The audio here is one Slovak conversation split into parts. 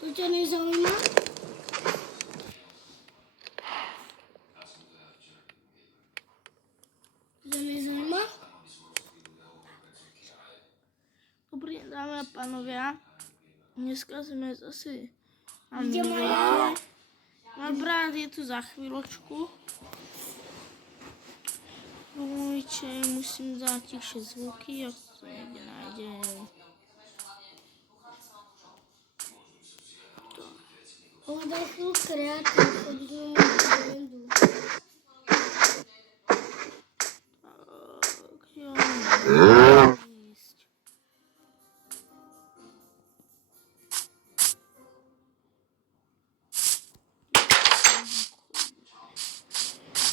To ťa nezaujíma? Dobrý deň, dámy a pánovia. Dneska sme zase na Kde mini. moja? Môj brat je tu za chvíľočku. Dovolite, musím dať tichšie zvuky, ak to niekde nájdem. On dal chvíľu kreatív, chodí do môjho brandu. Tak, ja mám ísť.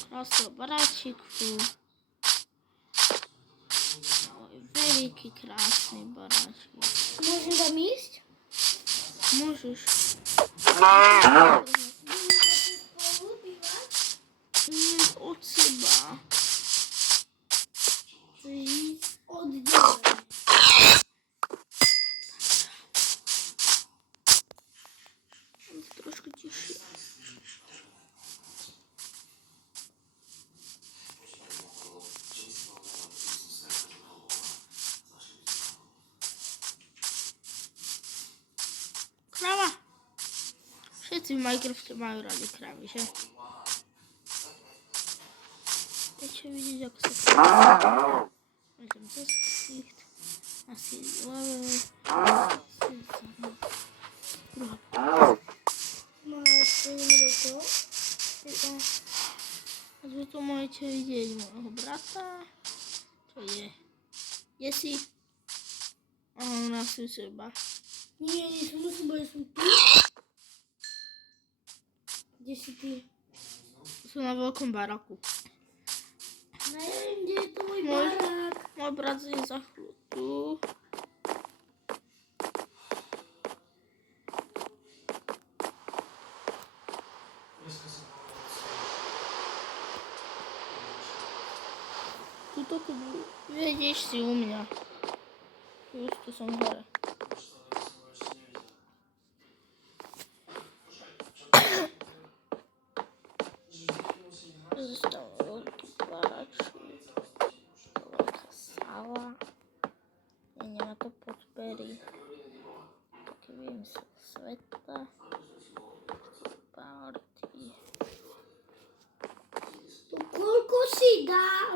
Krásny baráčik, veľký krásny baráčik. Môžem tam ísť? Môžeš. Spolu bývať? Nie od seba. Oddelené. Trošku tiššie. Kráva. Všetci v Minecrafte majú radi krávy, že? Viete vidieť, ako sa kráva. Môžem cez ksicht. Asi level. Máš 7 rokov? A vy tu môžete vidieť môjho brata. Čo je? Kde si? On asi u seba. Nie, nie som u seba, ja som tu. Kde si ty? Som na veľkom baraku. Neviem, kde je tvoj Môj- barák. Môj brat je za chvíľu tu. Tuto tu vedieš si u mňa. Už tu som hore. Zostal veľký baráčik. Veľká sála. Nemá to podpery. Taký vymysel sveta. Party. To koľko si dal?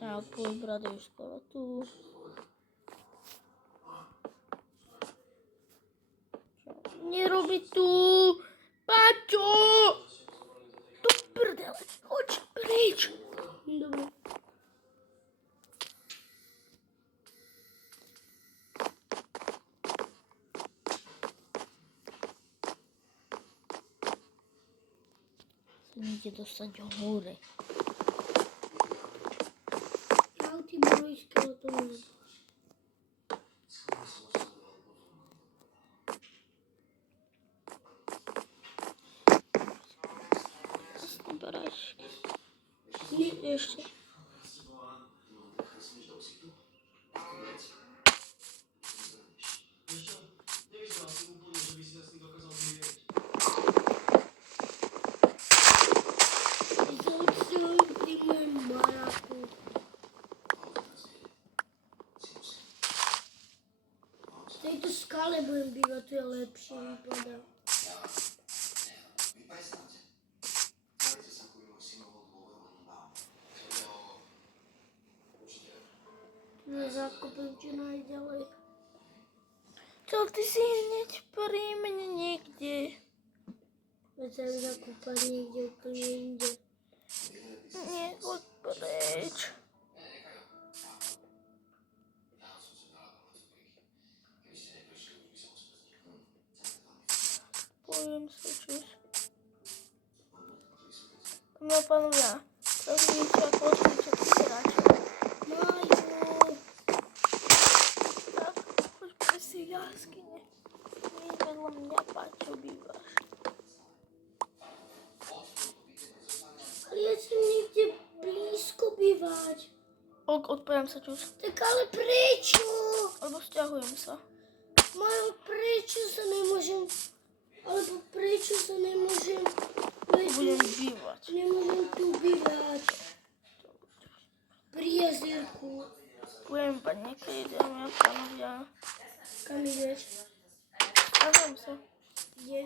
A tvoj brat je už skoro tu. Nerobí tu! Paťo! Do prdele! Choď preč! Dobre. Sa nejde dostať hore. Čau, ty môj skeleton. Krásny baráčik. Nie, Ešte. som si pri mojom baráku. V tejto skale budem bývať, to je lepšie vypadá. Nezakopem ti najďalej. Čo ty si hneď pri mne niekde? Veď sa im zakúpať niekde úplne inde. Nie, choď preč. Poviem sa čož. Dámy a pánovia, teraz vidíte, ako odkričak vyzeráča. Majú. Tak, poďme si jaskyne. Nie vedľa mňa, Paťo, bývaš. Ale ja chcem niekde blízko bývať. Odpojím sa čus. Tak ale prečo? Alebo stiahujem sa. Majo, prečo sa nemôžem... Alebo prečo sa nemôžem... Budem bývať. Nemôžem tu bývať. Pri jazierku. Budem spať niekedy, dámy a pánovia. Kam ideš? Stiahujem sa. Kde?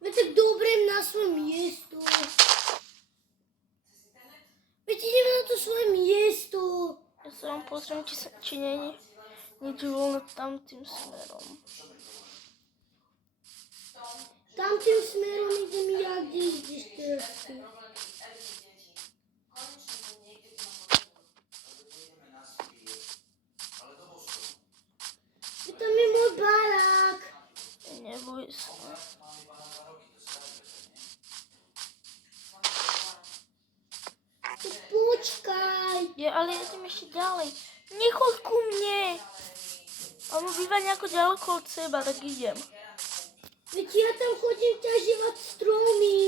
Veď tak dobre na svoje miesto. Veď ideme na to svoje miesto. Ja sa vám pozriem, či nie je nič voľné tam tým smerom. Tam tým smerom idem ja, kde ideš teraz ty. Veď tam je môj barák. Neboj sa. Tak počkaj. Ale ja idem ešte ďalej. Nechoď ku mne. Alebo býva nejako ďaleko od seba, tak idem. Veď ja tam chodím ťažívať stromy.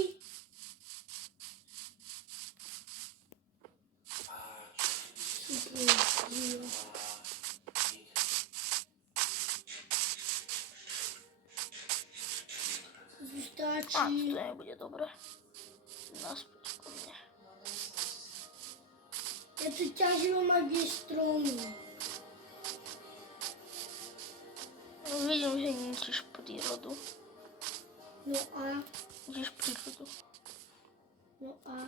Stačí. To nebude dobre. Naspäť ku mne. Ja tu ťažím a kde stromy. Vidím, že ničíš prírodu. No a? Ničíš prírodu. No a?